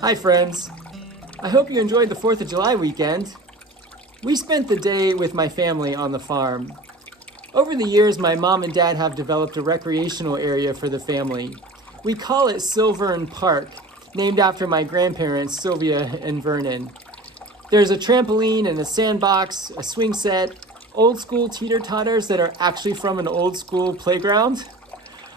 Hi friends, I hope you enjoyed the 4th of July weekend. We spent the day with my family on the farm. Over the years, my mom and dad have developed a recreational area for the family. We call it Silvern Park, named after my grandparents, Sylvia and Vernon. There's a trampoline and a sandbox, a swing set, old school teeter-totters that are actually from an old school playground.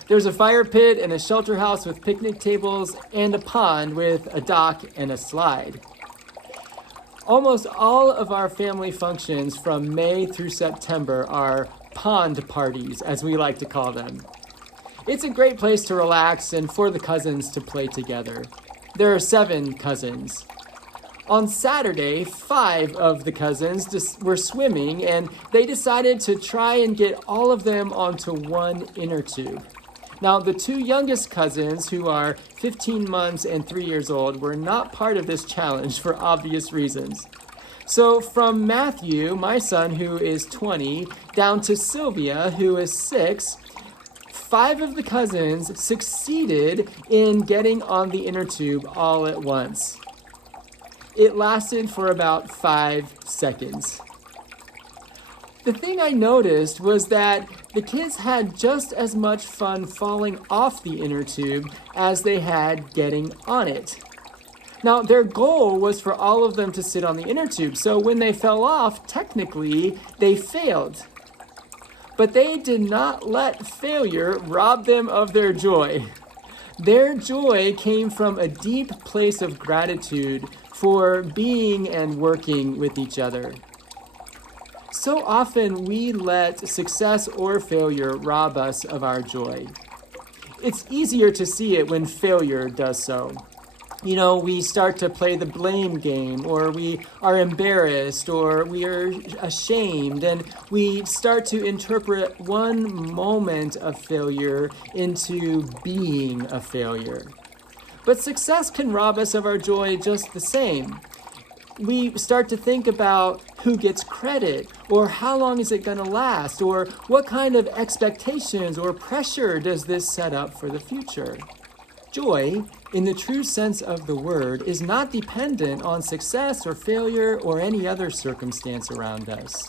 There's a fire pit and a shelter house with picnic tables and a pond with a dock and a slide. Almost all of our family functions from May through September are pond parties, as we like to call them. It's a great place to relax and for the cousins to play together. There are 7 cousins. On Saturday, 5 of the cousins were swimming, and they decided to try and get all of them onto one inner tube. Now, the 2 youngest cousins, who are 15 months and 3 years old, were not part of this challenge for obvious reasons. So from Matthew, my son, who is 20, down to Sylvia, who is 6, 5 of the cousins succeeded in getting on the inner tube all at once. It lasted for about 5 seconds. The thing I noticed was that the kids had just as much fun falling off the inner tube as they had getting on it. Now, their goal was for all of them to sit on the inner tube, so when they fell off, technically, they failed. But they did not let failure rob them of their joy. Their joy came from a deep place of gratitude for being and working with each other. So often we let success or failure rob us of our joy. It's easier to see it when failure does so. You know, we start to play the blame game, or we are embarrassed, or we are ashamed, and we start to interpret one moment of failure into being a failure. But success can rob us of our joy just the same. We start to think about who gets credit, or how long is it going to last, or what kind of expectations or pressure does this set up for the future. Joy, in the true sense of the word, is not dependent on success or failure or any other circumstance around us.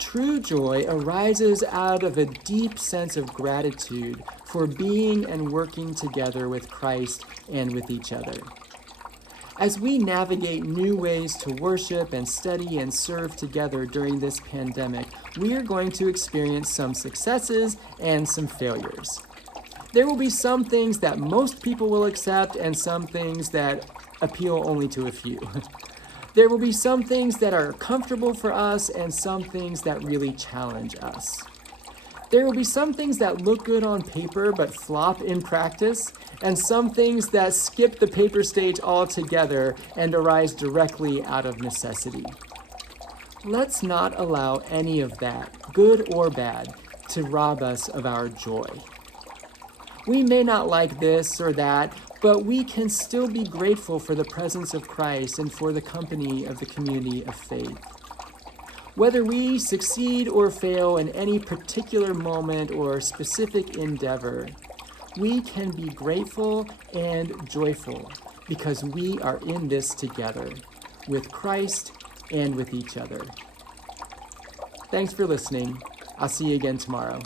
True joy arises out of a deep sense of gratitude for being and working together with Christ and with each other. As we navigate new ways to worship and study and serve together during this pandemic, we are going to experience some successes and some failures. There will be some things that most people will accept and some things that appeal only to a few. There will be some things that are comfortable for us and some things that really challenge us. There will be some things that look good on paper but flop in practice, and some things that skip the paper stage altogether and arise directly out of necessity. Let's not allow any of that, good or bad, to rob us of our joy. We may not like this or that, but we can still be grateful for the presence of Christ and for the company of the community of faith. Whether we succeed or fail in any particular moment or specific endeavor, we can be grateful and joyful because we are in this together with Christ and with each other. Thanks for listening. I'll see you again tomorrow.